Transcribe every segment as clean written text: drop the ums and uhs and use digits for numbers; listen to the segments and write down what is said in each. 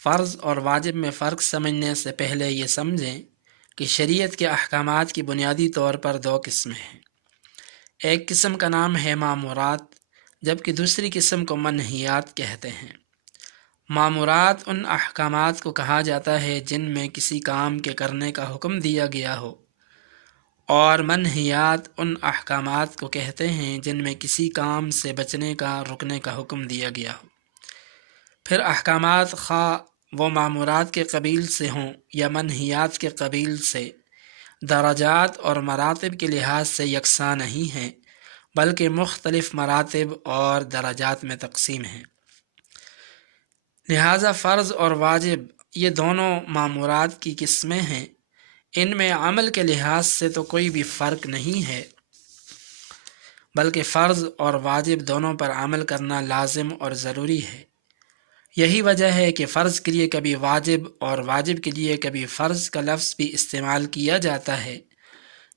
فرض اور واجب میں فرق سمجھنے سے پہلے یہ سمجھیں کہ شریعت کے احکامات کی بنیادی طور پر دو قسمیں ہیں۔ ایک قسم کا نام ہے مامورات، جبکہ دوسری قسم کو منہیات کہتے ہیں۔ مامورات ان احکامات کو کہا جاتا ہے جن میں کسی کام کے کرنے کا حکم دیا گیا ہو، اور منہیات ان احکامات کو کہتے ہیں جن میں کسی کام سے بچنے کا رکنے کا حکم دیا گیا ہو۔ پھر احکامات خواہ وہ مامورات کے قبیل سے ہوں یا منہیات کے قبیل سے، درجات اور مراتب کے لحاظ سے یکساں نہیں ہیں، بلکہ مختلف مراتب اور درجات میں تقسیم ہیں۔ لہذا فرض اور واجب یہ دونوں مامورات کی قسمیں ہیں۔ ان میں عمل کے لحاظ سے تو کوئی بھی فرق نہیں ہے، بلکہ فرض اور واجب دونوں پر عمل کرنا لازم اور ضروری ہے۔ یہی وجہ ہے کہ فرض کے لیے کبھی واجب اور واجب کے لیے کبھی فرض کا لفظ بھی استعمال کیا جاتا ہے،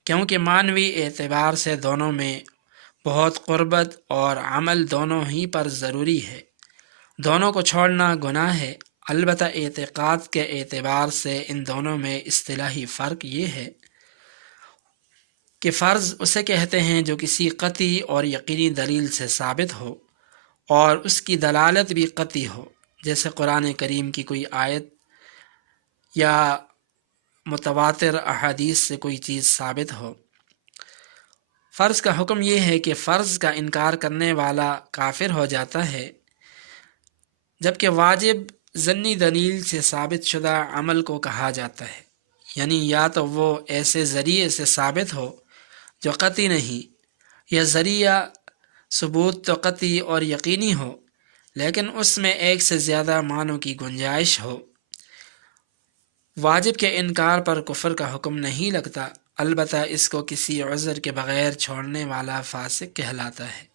کیونکہ معنوی اعتبار سے دونوں میں بہت قربت اور عمل دونوں ہی پر ضروری ہے۔ دونوں کو چھوڑنا گناہ ہے۔ البتہ اعتقاد کے اعتبار سے ان دونوں میں اصطلاحی فرق یہ ہے کہ فرض اسے کہتے ہیں جو کسی قطعی اور یقینی دلیل سے ثابت ہو اور اس کی دلالت بھی قطعی ہو، جیسے قرآن کریم کی کوئی آیت یا متواتر احادیث سے کوئی چیز ثابت ہو۔ فرض کا حکم یہ ہے کہ فرض کا انکار کرنے والا کافر ہو جاتا ہے، جبکہ واجب ظنی دلیل سے ثابت شدہ عمل کو کہا جاتا ہے، یعنی یا تو وہ ایسے ذریعے سے ثابت ہو جو قطعی نہیں، یا ذریعہ ثبوت تو قطعی اور یقینی ہو لیکن اس میں ایک سے زیادہ معنوں کی گنجائش ہو۔ واجب کے انکار پر کفر کا حکم نہیں لگتا، البتہ اس کو کسی عذر کے بغیر چھوڑنے والا فاسق کہلاتا ہے۔